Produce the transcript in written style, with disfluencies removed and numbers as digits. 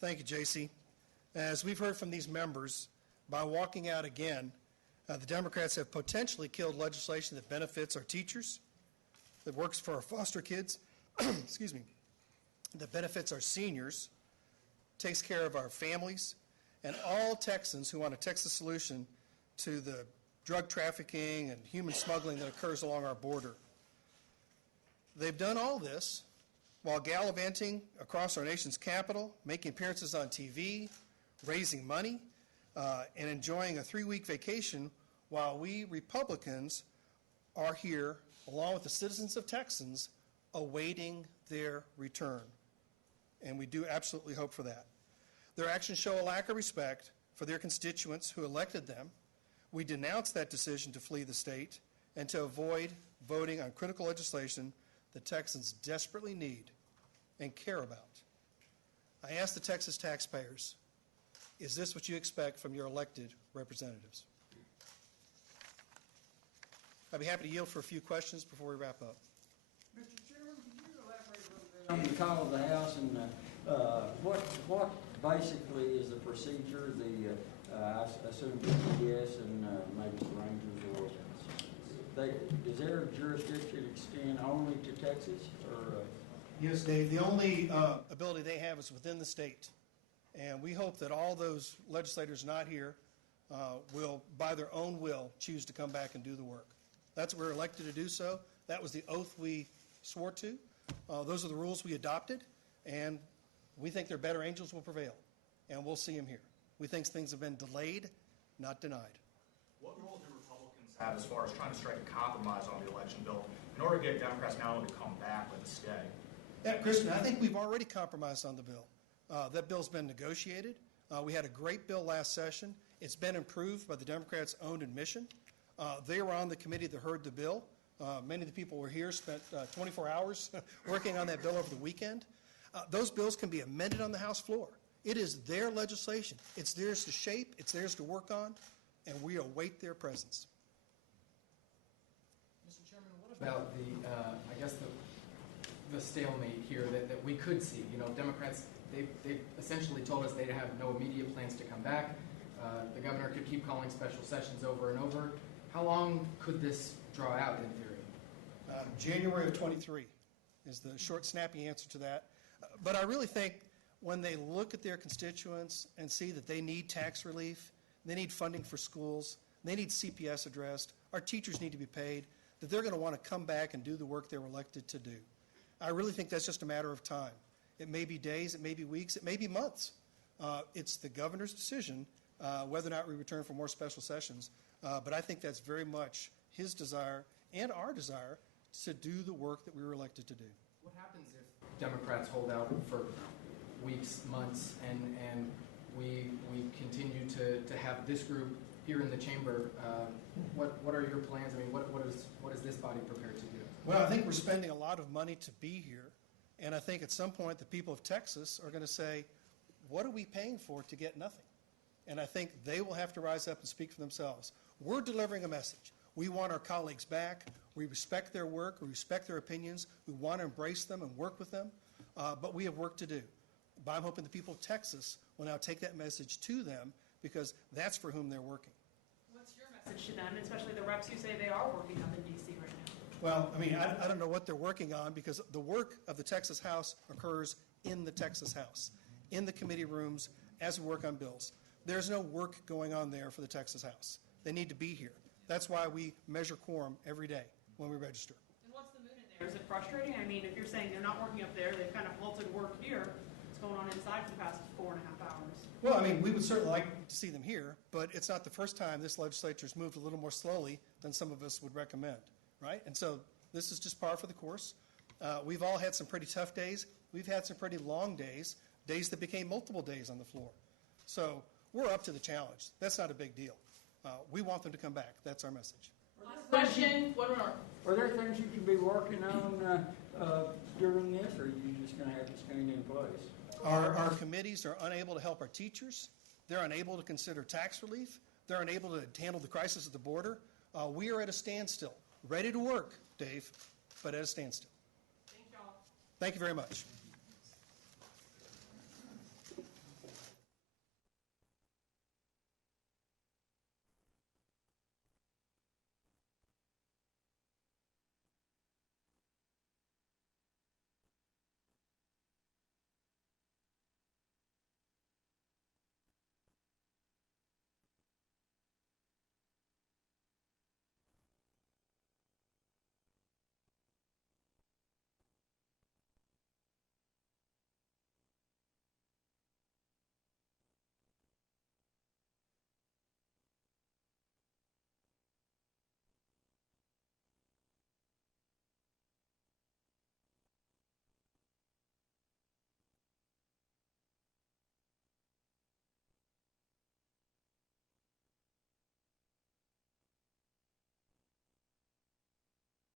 Thank you, J.C. As we've heard from these members, by walking out again, the Democrats have potentially killed legislation that benefits our teachers, that works for our foster kids, excuse me, that benefits our seniors, takes care of our families, and all Texans who want a Texas solution to the drug trafficking and human smuggling that occurs along our border. They've done all this while gallivanting across our nation's capital, making appearances on TV, raising money, and enjoying a 3-week vacation while we Republicans are here, along with the citizens of Texans, awaiting their return. And we do absolutely hope for that. Their actions show a lack of respect for their constituents who elected them. We denounce that decision to flee the state and to avoid voting on critical legislation that Texans desperately need and care about. I ask the Texas taxpayers, is this what you expect from your elected representatives? I'd be happy to yield for a few questions before we wrap up. Mr. Chairman, could you elaborate a little bit on the call of the House and what basically is the procedure? I assume GPS and maybe the Rangers, or does their jurisdiction extend only to Texas? Or Yes, Dave. The only ability they have is within the state, and we hope that all those legislators not here will, by their own will, choose to come back and do the work. That's what we're elected to do so. That was the oath we swore to. Those are the rules we adopted, and we think their better angels will prevail, and we'll see them here. We think things have been delayed, not denied. What role do Republicans have as far as trying to strike a compromise on the election bill in order to get Democrats not only to come back, but to stay? Yeah, Christian, I think we've already compromised on the bill. That bill's been negotiated. We had a great bill last session. It's been improved by the Democrats' own admission. They were on the committee that heard the bill. Many of the people who were here spent 24 hours working on that bill over the weekend. Those bills can be amended on the House floor. It is their legislation. It's theirs to shape. It's theirs to work on, and we await their presence. Mr. Chairman, what about I guess the stalemate here that we could see? You know, Democrats, they've essentially told us they have no immediate plans to come back. The governor could keep calling special sessions over and over. How long could this draw out in theory? January of 23 is the short, snappy answer to that. But I really think when they look at their constituents and see that they need tax relief, they need funding for schools, they need CPS addressed, our teachers need to be paid, that they're going to want to come back and do the work they were elected to do. I really think that's just a matter of time. It may be days, it may be weeks, it may be months. It's the governor's decision whether or not we return for more special sessions. But I think that's very much his desire and our desire to do the work that we were elected to do. What happens if Democrats hold out for weeks, months, and we continue to have this group here in the chamber? What are your plans? I mean, what is this body prepared to do? Well, I think we're spending a lot of money to be here, and I think at some point the people of Texas are going to say, what are we paying for to get nothing? And I think they will have to rise up and speak for themselves. We're delivering a message. We want our colleagues back. We respect their work. We respect their opinions. We want to embrace them and work with them. But we have work to do. But I'm hoping the people of Texas will now take that message to them, because that's for whom they're working. What's your message to them, especially the reps who say they are working up in D.C. right now? Well, I mean, I don't know what they're working on, because the work of the Texas House occurs in the Texas House, in the committee rooms, as we work on bills. There's no work going on there for the Texas House. They need to be here. That's why we measure quorum every day when we register. And what's the mood in there? Is it frustrating? I mean, if you're saying they're not working up there, they've kind of halted work here. What's going on inside for the past 4.5 hours? Well, I mean, we would certainly like to see them here, but it's not the first time this legislature's moved a little more slowly than some of us would recommend, right? And so this is just par for the course. We've all had some pretty tough days. We've had some pretty long days, days that became multiple days on the floor. So we're up to the challenge. That's not a big deal. We want them to come back. That's our message. Last question. One more. Are there things you can be working on during this, or are you just going to have to stand in place? Our committees are unable to help our teachers. They're unable to consider tax relief. They're unable to handle the crisis at the border. We are at a standstill, ready to work, Dave, but at a standstill. Thank y'all. Thank you very much.